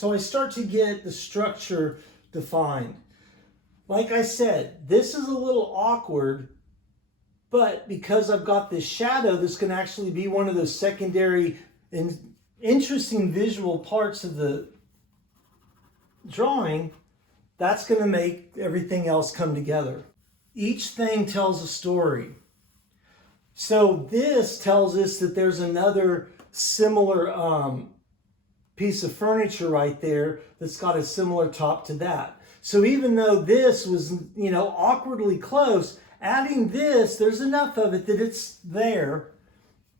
So I start to get the structure defined. Like I said, this is a little awkward, but because I've got this shadow, this can actually be one of those secondary and interesting visual parts of the drawing. That's going to make everything else come together. Each thing tells a story. So this tells us that there's another similar piece of furniture right there that's got a similar top to that. So even though this was, awkwardly close, adding this, there's enough of it that it's there,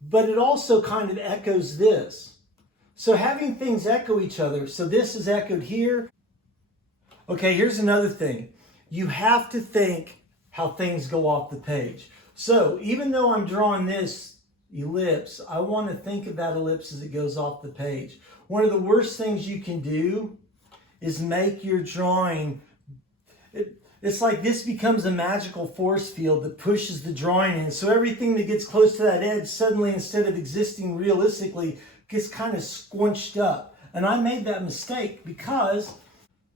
but it also kind of echoes this. So having things echo each other, so this is echoed here. Okay, here's another thing. You have to think how things go off the page. So even though I'm drawing this ellipse, I want to think of that ellipse as it goes off the page. One of the worst things you can do is make your drawing, it's like this becomes a magical force field that pushes the drawing in. So everything that gets close to that edge suddenly, instead of existing realistically, gets kind of squinched up. And I made that mistake because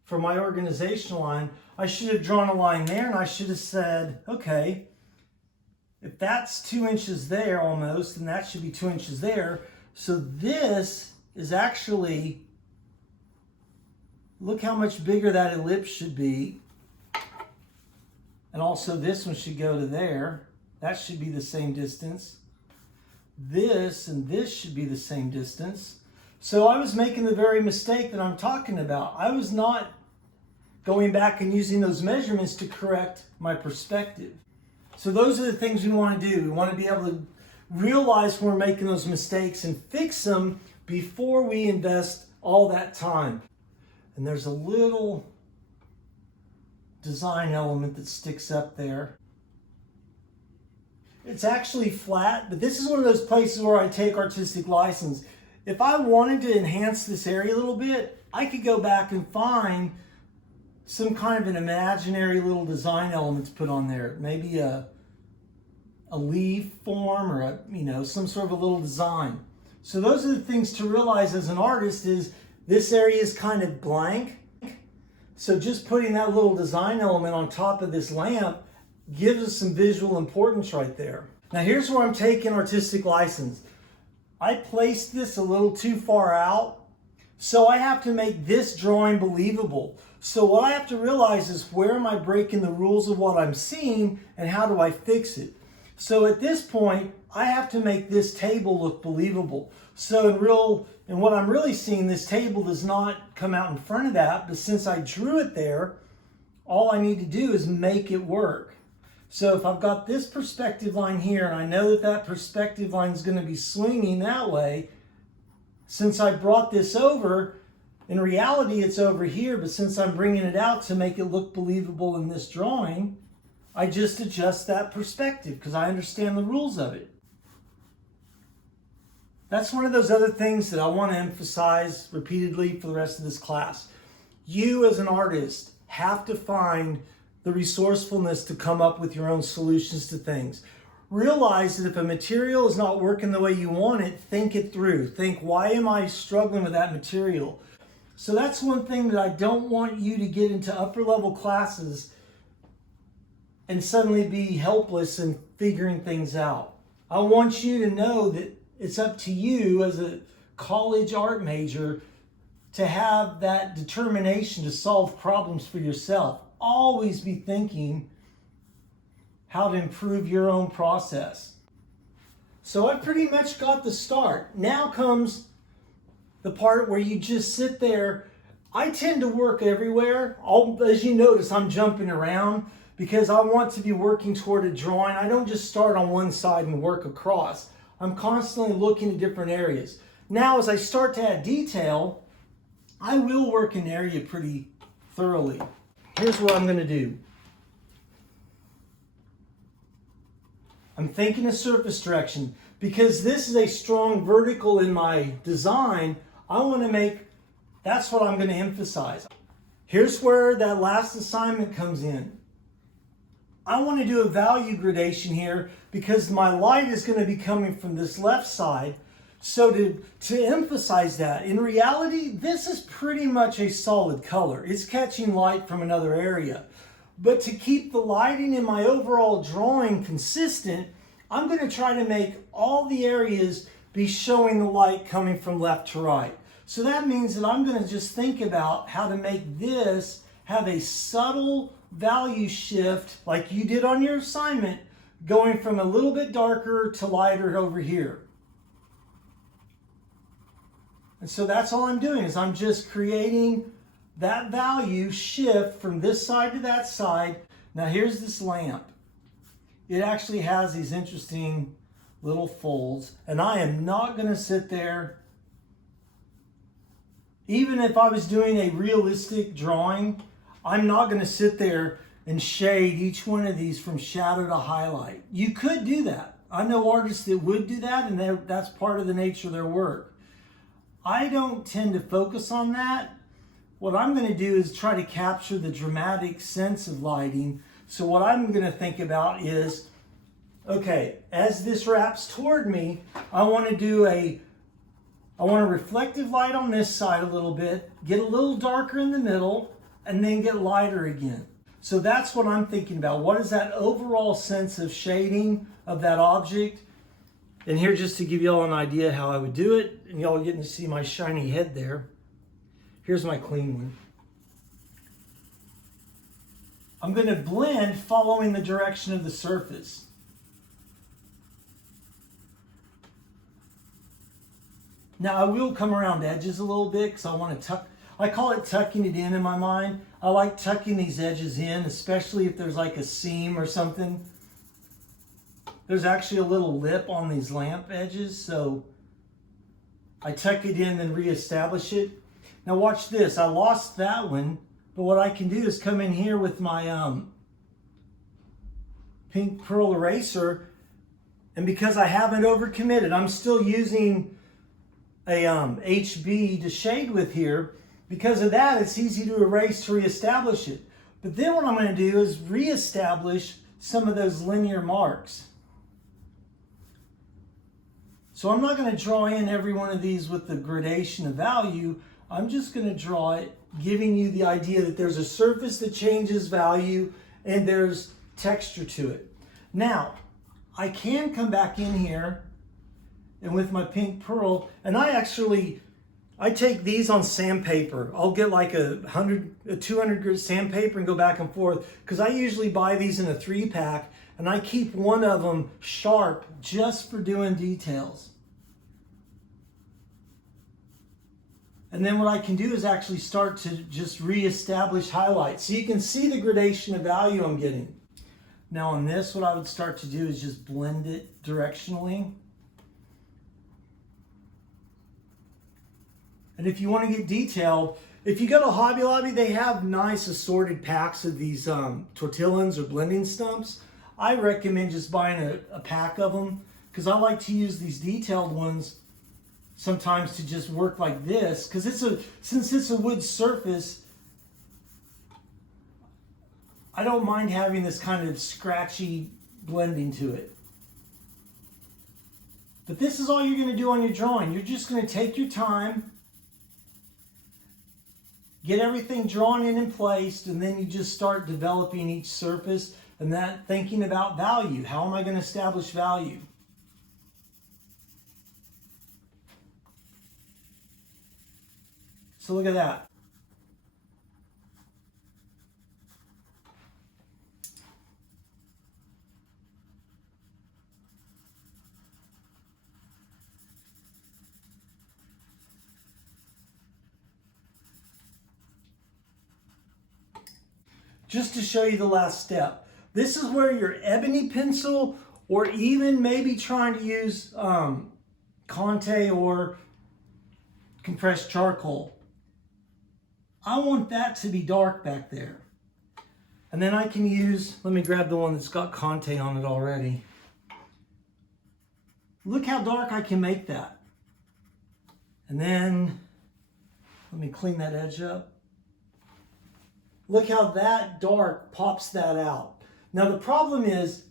for my organizational line, I should have drawn a line there and I should have said, okay, if that's 2 inches there almost, and that should be 2 inches there. So this is actually, look how much bigger that ellipse should be. And also this one should go to there. That should be the same distance. This and this should be the same distance. So I was making the very mistake that I'm talking about. I was not going back and using those measurements to correct my perspective. So those are the things we want to do. We want to be able to realize when we're making those mistakes and fix them before we invest all that time. And there's a little design element that sticks up there. It's actually flat, but this is one of those places where I take artistic license. If I wanted to enhance this area a little bit, I could go back and find some kind of an imaginary little design element to put on there. Maybe a leaf form or some sort of a little design. So those are the things to realize as an artist is this area is kind of blank. So just putting that little design element on top of this lamp gives us some visual importance right there. Now here's where I'm taking artistic license. I placed this a little too far out, so I have to make this drawing believable. So what I have to realize is where am I breaking the rules of what I'm seeing and how do I fix it? So at this point, I have to make this table look believable. So in what I'm really seeing, this table does not come out in front of that, but since I drew it there, all I need to do is make it work. So if I've got this perspective line here, and I know that that perspective line is going to be swinging that way, since I brought this over, in reality it's over here, but since I'm bringing it out to make it look believable in this drawing, I just adjust that perspective because I understand the rules of it. That's one of those other things that I want to emphasize repeatedly for the rest of this class. You as an artist have to find the resourcefulness to come up with your own solutions to things. Realize that if a material is not working the way you want it, think it through. Think, why am I struggling with that material? So that's one thing that I don't want you to get into upper level classes and suddenly be helpless in figuring things out. I want you to know that it's up to you as a college art major to have that determination to solve problems for yourself. Always be thinking how to improve your own process. So I pretty much got the start. Now comes the part where you just sit there. I tend to work everywhere. As you notice, I'm jumping around because I want to be working toward a drawing. I don't just start on one side and work across. I'm constantly looking at different areas. Now, as I start to add detail, I will work an area pretty thoroughly. Here's what I'm going to do. I'm thinking of surface direction. Because this is a strong vertical in my design, I want to make, that's what I'm going to emphasize. Here's where that last assignment comes in. I want to do a value gradation here because my light is going to be coming from this left side. So to emphasize that, in reality, this is pretty much a solid color. It's catching light from another area. But to keep the lighting in my overall drawing consistent, I'm going to try to make all the areas be showing the light coming from left to right. So that means that I'm going to just think about how to make this have a subtle value shift like you did on your assignment, going from a little bit darker to lighter over here. And so that's all I'm doing, is I'm just creating that value shift from this side to that side. Now here's this lamp. It actually has these interesting little folds, and I am not going to sit there, even if I was doing a realistic drawing, I'm not going to sit there and shade each one of these from shadow to highlight. You could do that. I know artists that would do that, and that's part of the nature of their work. I don't tend to focus on that. What I'm going to do is try to capture the dramatic sense of lighting. So what I'm going to think about is, okay, as this wraps toward me, I want a reflective light on this side a little bit, get a little darker in the middle, and then get lighter again. So that's what I'm thinking about. What is that overall sense of shading of that object? And here, just to give you all an idea how I would do it, and y'all are getting to see my shiny head there. Here's my clean one. I'm going to blend following the direction of the surface. Now I will come around edges a little bit because I want to tuck, I call it tucking it in my mind. I like tucking these edges in, especially if there's like a seam or something. There's actually a little lip on these lamp edges, so I tuck it in and reestablish it. Now watch this, I lost that one, but what I can do is come in here with my pink pearl eraser, and because I haven't overcommitted, I'm still using a HB to shade with here. Because of that, it's easy to erase to reestablish it. But then what I'm going to do is reestablish some of those linear marks. So I'm not going to draw in every one of these with the gradation of value. I'm just going to draw it, giving you the idea that there's a surface that changes value and there's texture to it. Now, I can come back in here and with my pink pearl, and I take these on sandpaper. I'll get like a 200 grit sandpaper and go back and forth, because I usually buy these in a 3-pack, and I keep one of them sharp just for doing details. And then what I can do is actually start to just reestablish highlights. So you can see the gradation of value I'm getting. Now on this, what I would start to do is just blend it directionally. And if you want to get detailed, if you go to Hobby Lobby, they have nice assorted packs of these tortillons or blending stumps. I recommend just buying a pack of them, because I like to use these detailed ones sometimes to just work like this, because since it's a wood surface, I don't mind having this kind of scratchy blending to it. But this is all you're going to do on your drawing. You're just going to take your time, get everything drawn in and placed, and then you just start developing each surface and that thinking about value. How am I going to establish value? So look at that. Just to show you the last step. This is where your ebony pencil, or even maybe trying to use Conte or compressed charcoal. I want that to be dark back there. And then I can use, let me grab the one that's got Conte on it already. Look how dark I can make that. And then, let me clean that edge up. Look how that dark pops that out. Now the problem is,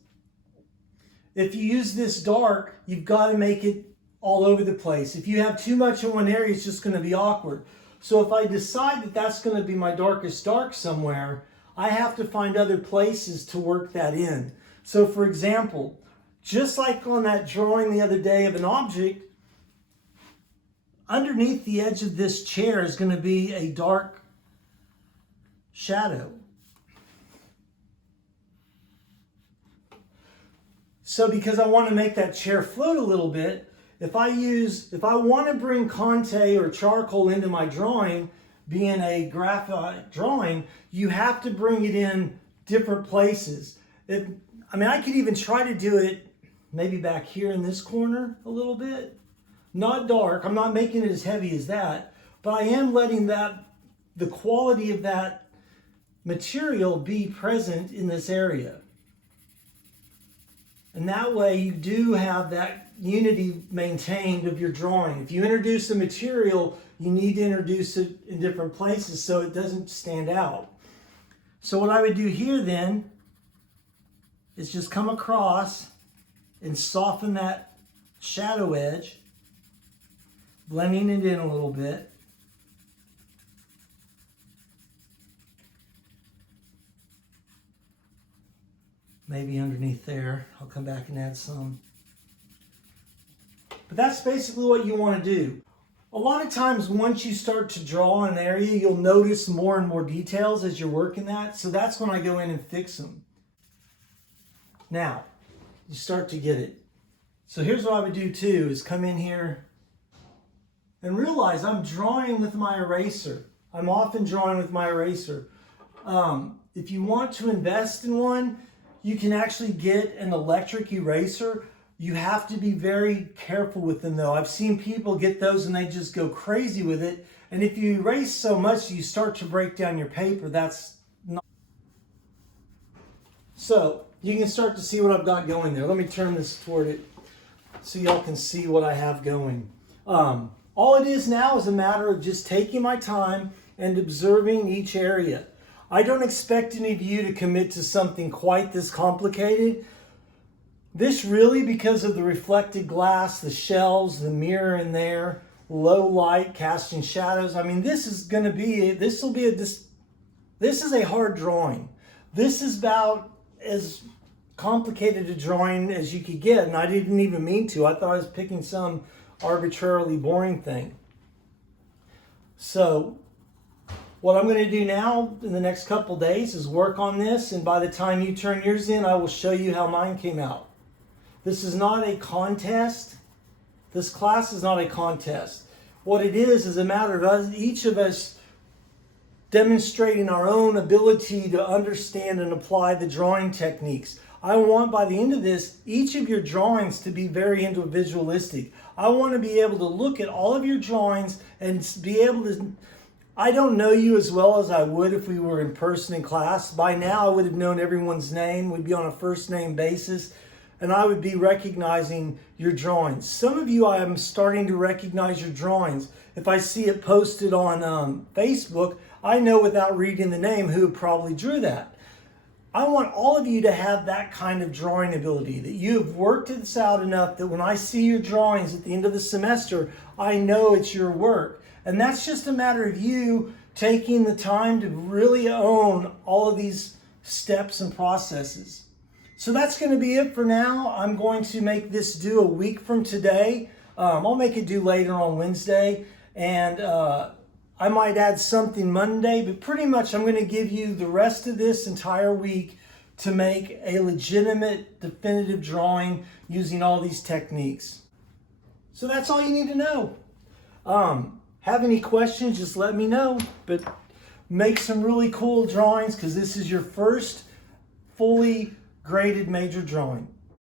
if you use this dark, you've got to make it all over the place. If you have too much in one area, it's just going to be awkward. So if I decide that that's going to be my darkest dark somewhere, I have to find other places to work that in. So for example, just like on that drawing the other day of an object, underneath the edge of this chair is going to be a dark shadow. So because I want to make that chair float a little bit, if I want to bring Conte or charcoal into my drawing, being a graphite drawing, you have to bring it in different places. I could even try to do it maybe back here in this corner a little bit. Not dark, I'm not making it as heavy as that, but I am letting the quality of that material be present in this area. And that way you do have that unity maintained of your drawing. If you introduce a material, you need to introduce it in different places so it doesn't stand out. So what I would do here then is just come across and soften that shadow edge, blending it in a little bit. Maybe underneath there. I'll come back and add some. But that's basically what you want to do. A lot of times once you start to draw an area, you'll notice more and more details as you're working that. So that's when I go in and fix them. Now, you start to get it. So here's what I would do too, is come in here and realize I'm drawing with my eraser. I'm often drawing with my eraser. If you want to invest in one, you can actually get an electric eraser. You have to be very careful with them though. I've seen people get those and they just go crazy with it. And if you erase so much, you start to break down your paper. That's not. So you can start to see what I've got going there. Let me turn this toward it so y'all can see what I have going. All it is now is a matter of just taking my time and observing each area. I don't expect any of you to commit to something quite this complicated. This really, because of the reflected glass, the shelves, the mirror in there, low light, casting shadows. This is a hard drawing. This is about as complicated a drawing as you could get, and I didn't even mean to. I thought I was picking some arbitrarily boring thing. So what I'm going to do now in the next couple days is work on this, and by the time you turn yours in, I will show you how mine came out. This is not a contest. This class is not a contest. What it is a matter of us, each of us demonstrating our own ability to understand and apply the drawing techniques. I want by the end of this, each of your drawings to be very individualistic. I want to be able to look at all of your drawings and be able to, I don't know you as well as I would if we were in person in class. By now I would have known everyone's name. We'd be on a first name basis, and I would be recognizing your drawings. Some of you, I am starting to recognize your drawings. If I see it posted on Facebook, I know without reading the name who probably drew that. I want all of you to have that kind of drawing ability, that you have worked this out enough that when I see your drawings at the end of the semester, I know it's your work. And that's just a matter of you taking the time to really own all of these steps and processes. So that's going to be it for now. I'm going to make this due a week from today. I'll make it due later on Wednesday. And I might add something Monday, but pretty much I'm going to give you the rest of this entire week to make a legitimate, definitive drawing using all these techniques. So that's all you need to know. Have any questions, just let me know. But make some really cool drawings, because this is your first fully graded major drawing.